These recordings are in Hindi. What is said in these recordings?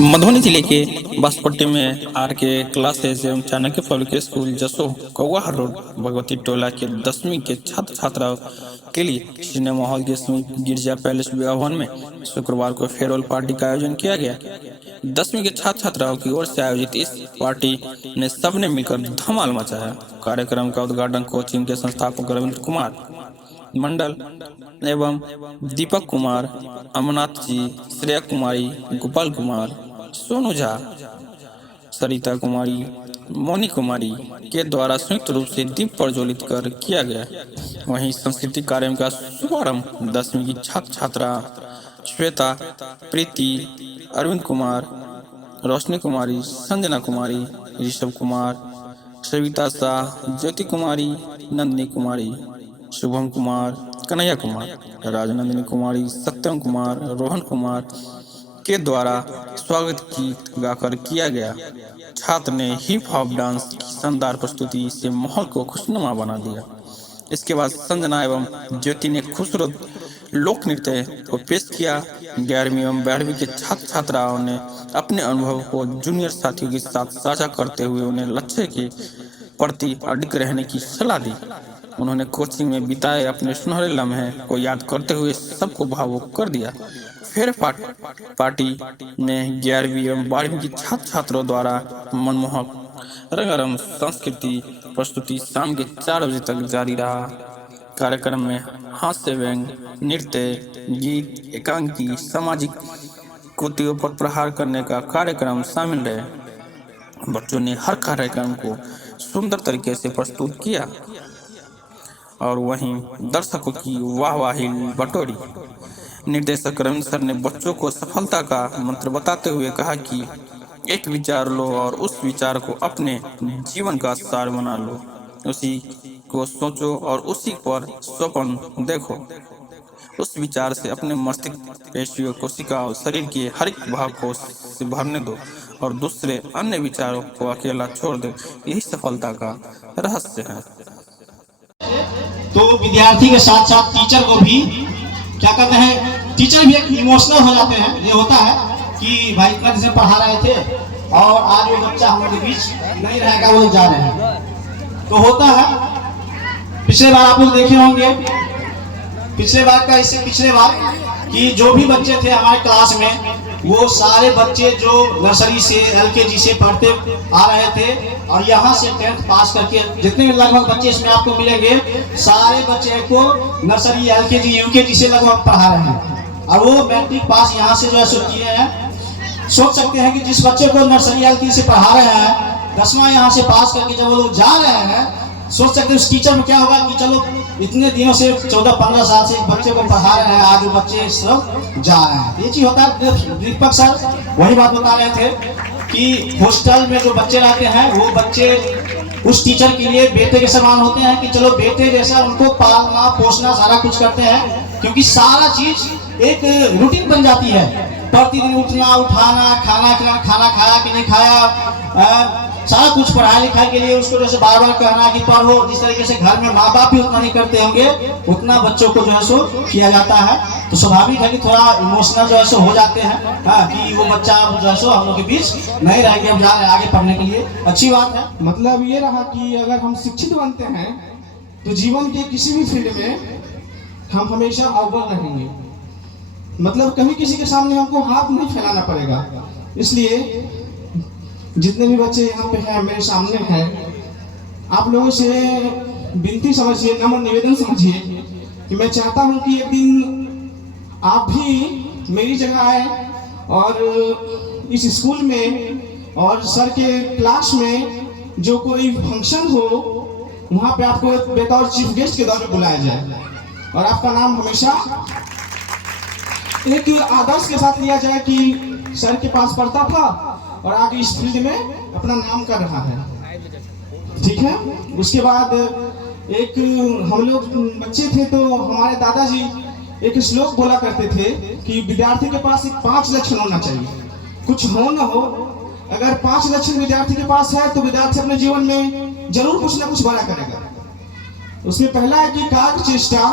मधुबनी जिले के बांसपट्टी में आर.के. क्लासेज एवं चाणक्य पब्लिक स्कूल जसो कौवा रोड भगवती टोला के 10वीं के छात्र छात्राओं के लिए सिनेमा हॉल के समीप गिरजा पैलेस विवाह भवन में शुक्रवार को फेयरवेल पार्टी का आयोजन किया गया। 10वीं के छात्र छात्राओं की ओर से आयोजित इस पार्टी ने सबने मिलकर धमाल मचाया। कार्यक्रम का उद्घाटन कोचिंग के संस्थापक रविंद्र कुमार मंडल एवं दीपक कुमार, अमरनाथ जी, श्रेया कुमारी, गोपाल कुमार, सोनू झा, सरिता कुमारी, मोनी कुमारी के द्वारा संयुक्त रूप से दीप प्रज्वलित कर किया गया। वहीं सांस्कृतिक कार्यक्रम का शुभारंभ 10वीं की छात्र छात्रा श्वेता, प्रीति, अरविंद कुमार, रोशनी कुमारी, संजना कुमारी, ऋषभ कुमार, सविता शाह, ज्योति कुमारी, नंदिनी कुमारी, शुभम कुमार, कन्हैया कुमार, राजनंदिनी कुमारी, सत्यम कुमार, रोहन कुमार के द्वारा स्वागत गीत गाकर किया गया। छात्र ने हिप हॉप डांस की शानदार प्रस्तुति से माहौल को खुशनुमा बना दिया। इसके बाद संजना एवं ज्योति ने खूबसूरत लोक नृत्य को पेश किया। 11वीं एवं 12वीं के छात्र छात्राओं ने अपने अनुभव को जूनियर साथियों के साथ साझा करते हुए उन्हें लक्ष्य के प्रति अडिग रहने की सलाह दी। उन्होंने कोचिंग में बिताए अपने सुनहरे लम्हे को याद करते हुए सबको भावुक कर दिया। फिर पार्टी में 11वीं एवं 12वीं की छात्र छात्रों द्वारा मनमोहक रंगारंग सांस्कृतिक प्रस्तुति शाम के 4 बजे तक जारी रहा। कार्यक्रम में हास्य व्यंग, नृत्य, गीत, एकांकी, सामाजिक कुरीतियों पर प्रहार करने का कार्यक्रम शामिल रहे। बच्चों ने हर कार्यक्रम को सुंदर तरीके से प्रस्तुत किया और वहीं दर्शकों की वाहवाही बटोरी। निर्देशक रविंद्र सर ने बच्चों को सफलता का मंत्र बताते हुए कहा कि एक विचार लो और उस विचार को अपने जीवन का सार बना लो, उसी को सोचो और उसी पर स्वप्न देखो। उस विचार से अपने मस्तिष्क, पेशियों, कोशिकाओं, शरीर के हर एक भाग को से भरने दो और दूसरे अन्य विचारों को अकेला छोड़ दो। यही सफलता का रहस्य है। तो विद्यार्थी के साथ साथ टीचर को भी क्या कहते हैं, टीचर भी एक इमोशनल हो जाते हैं। ये होता है कि भाई इतना दिन से पढ़ा रहे थे और आज वो बच्चा हमारे बीच नहीं रहेगा, वो जा रहे हैं। तो होता है, पिछले बार आप लोग देखे होंगे, पिछले बार का इससे पिछले बार कि जो भी बच्चे थे हमारे क्लास में, वो सारे बच्चे जो नर्सरी से LKG से पढ़ते आ रहे थे और यहाँ से 10th पास करके जितने लगभग बच्चे इसमें आपको मिलेंगे, सारे बच्चे को नर्सरी, LKG, UKG से लगभग पढ़ा रहे हैं और वो मैट्रिक पास यहाँ से जो है सो किए हैं। सोच सकते हैं कि जिस बच्चे को नर्सरी LKG से पढ़ा रहे हैं, 10वां यहाँ से पास करके जब वो लोग जा रहे हैं, सोच सकते हैं उस टीचर में क्या होगा कि चलो इतने दिनों से 14-15 साल से एक बच्चे को पढ़ा रहे हैं, आज वो बच्चे सब जा रहे हैं। ये चीज होता है। दीपक सर वही बात बता रहे थे कि हॉस्टल में जो बच्चे रहते हैं वो बच्चे उस टीचर के लिए बेटे के समान होते हैं कि चलो बेटे जैसा उनको पालना पोसना सारा कुछ करते हैं, क्योंकि सारा चीज एक रूटीन बन जाती है। प्रतिदिन उठना, उठाना, खाना खाया कि नहीं खाया, सारा कुछ पढ़ाई लिखाई के लिए उसको जैसे बार बार कहना कि पढ़ो। जिस तरीके से घर में माँ बाप भी उतना नहीं करते होंगे, उतना बच्चों को जो है सो किया जाता है। तो स्वाभाविक है कि थोड़ा इमोशनल जो है सो हो जाते हैं। हाँ, कि वो बच्चा जो है सो हम लोग के बीच नहीं रहेंगे, हम जा रहे हैं आगे पढ़ने के लिए। अच्छी बात है। मतलब ये रहा कि अगर हम शिक्षित बनते हैं तो जीवन के किसी भी फील्ड में हम हमेशा अव्वल रहेंगे। मतलब कभी किसी के सामने हमको हाथ नहीं फैलाना पड़ेगा। इसलिए जितने भी बच्चे यहाँ पे हैं, मेरे सामने हैं, आप लोगों से विनती समझिए, नम्र निवेदन समझिए कि मैं चाहता हूँ कि एक दिन आप भी मेरी जगह आए और इस स्कूल में और सर के क्लास में जो कोई फंक्शन हो, वहाँ पे आपको बतौर चीफ गेस्ट के दौर पे बुलाया जाए और आपका नाम हमेशा एक आदर्श के साथ लिया जाए कि सर के पास पढ़ता था और आगे इस फील्ड में अपना नाम कर रहा है। ठीक है। उसके बाद एक हम लोग बच्चे थे तो हमारे दादाजी एक श्लोक बोला करते थे कि विद्यार्थी के पास एक 5 लक्षण होना चाहिए। कुछ हो न हो, अगर 5 लक्षण विद्यार्थी के पास है तो विद्यार्थी अपने जीवन में जरूर कुछ ना कुछ बड़ा करेगा। उसमें पहला है कि कार्य चेष्टा,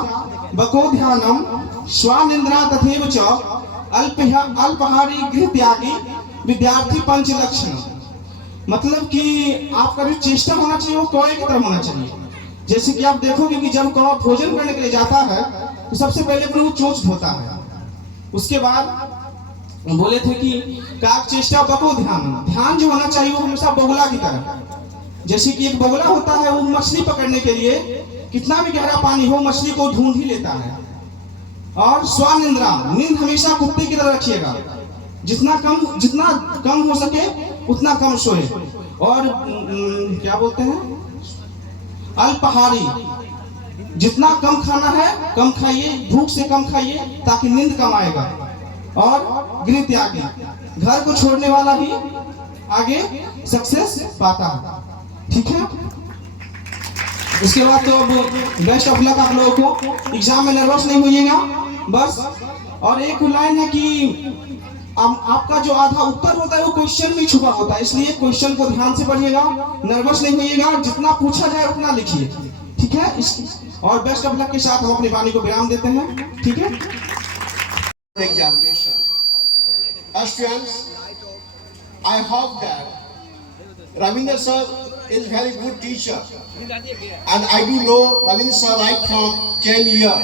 बको ध्यानम, स्वानिंद्रा तथैव च, अल्पहारी गृह त्यागी, विद्यार्थी पंच लक्षण, मतलब कि आपका जो चेष्टा होना चाहिए वो कौवे की तरह होना चाहिए। जैसे कि आप देखोगे कि जब कौवा भोजन करने के लिए जाता है तो सबसे पहले अपने वो चोंच धोता है। उसके बाद बोले थे कि काक चेष्टा बको ध्यान, ध्यान जो होना चाहिए वो हमेशा बगुला की तरह। जैसे कि एक बगुला होता है, वो मछली पकड़ने के लिए कितना भी गहरा पानी हो मछली को ढूंढ ही लेता है। और स्वानिंद्रा, नींद हमेशा कुत्ते की तरह रखिएगा, जितना कम हो सके उतना कम सोए। और क्या बोलते हैं, अल्पाहारी, जितना कम खाना है कम खाइए, भूख से कम खाइए ताकि नींद कम आएगा। और गृह त्यागी, घर को छोड़ने वाला ही आगे सक्सेस पाता है। ठीक है, इसके बाद तो अब बेस्ट ऑफ लक आप लोगों को। एग्जाम में नर्वस नहीं होइएगा बस। और एक लाइन है कि आपका जो आधा उत्तर होता है वो क्वेश्चन में छुपा होता है, इसलिए क्वेश्चन को ध्यान से पढ़िएगा, नर्वस नहीं होइएगा, जितना पूछा जाए उतना लिखिए। ठीक है, और बेस्ट ऑफ लक के साथ हम अपनी वाणी को विराम देते हैं। ठीक है, examination. Students, I hope that Ravindra sir is very good teacher, and I do know Ravindra sir right from 10 years,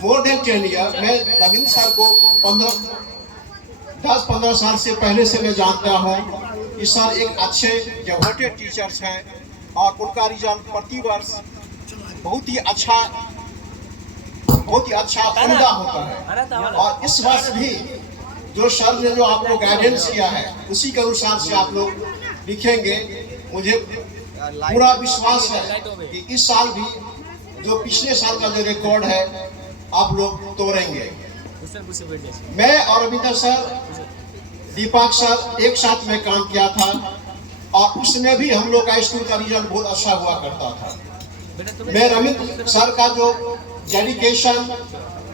more than 10 years. मैं रविंद्र सर को 10-15 साल से पहले से मैं जानता हूँ कि सर एक अच्छे डेवोटेड टीचर्स हैं और उनका रिजल्ट प्रतिवर्ष बहुत ही अच्छा उम्दा होता है। और इस वर्ष भी जो सर ने जो आपको गाइडेंस किया है उसी के अनुसार से आप लोग लिखेंगे। मुझे पूरा विश्वास है कि इस साल भी जो पिछले साल का जो रिकॉर्ड है आप लोग तोड़ेंगे। मैं और रविंद्र सर, दीपक सर एक साथ में काम किया था और उसमें भी हम लोग का स्कूल का रिजल्ट बहुत अच्छा हुआ करता था। मैं रविंद्र सर का जो डेडिकेशन,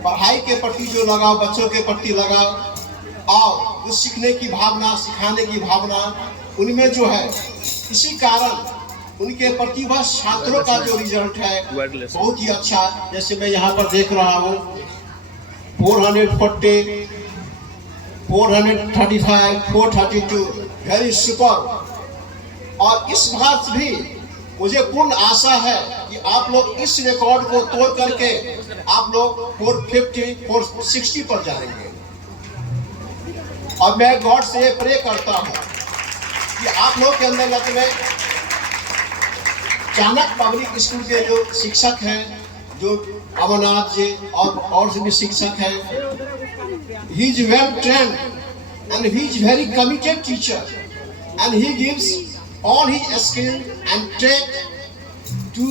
पढ़ाई के प्रति जो लगाव, बच्चों के प्रति लगाव और जो सीखने की भावना, सिखाने की भावना उनमें जो है, इसी कारण उनके प्रतिभा छात्रों का जो रिजल्ट है बहुत ही अच्छा। जैसे मैं यहाँ पर देख रहा हूँ 440, 435, 432, वेरी सुपर। और इस बार भी मुझे पूर्ण आशा है कि आप लोग इस रिकॉर्ड को तोड़ करके आप लोग 450, 460 पर जाएंगे। और मैं गॉड से प्रे करता हूं कि आप लोग के अंदर में चाणक्य पब्लिक स्कूल के जो शिक्षक हैं, जो अमरनाथ जी और भी शिक्षक हैं, he is well trained and he is very committed teacher and he gives all his skill and trait to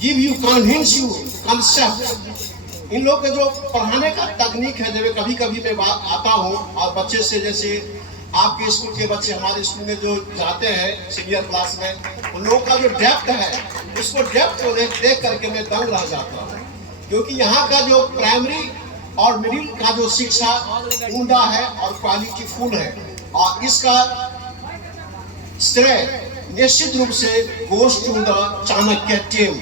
give you, convince you concept। इन लोग का जो पढ़ाने का तकनीक है, जब कभी कभी मैं आता हूँ और बच्चे से, जैसे आपके स्कूल के बच्चे हमारे स्कूल में जो जाते हैं सीनियर क्लास में, उन लोगों का जो डेप्थ है, उसको डेप्थ को देख करके मैं दंग रह जाता हूँ। क्योंकि यहाँ का जो प्राइमरी और मिडिल का जो शिक्षा उम्दा है और क्वालिटीफुल है, और इसका श्रेय निश्चित रूप से गोes to the चाणक्य टीम।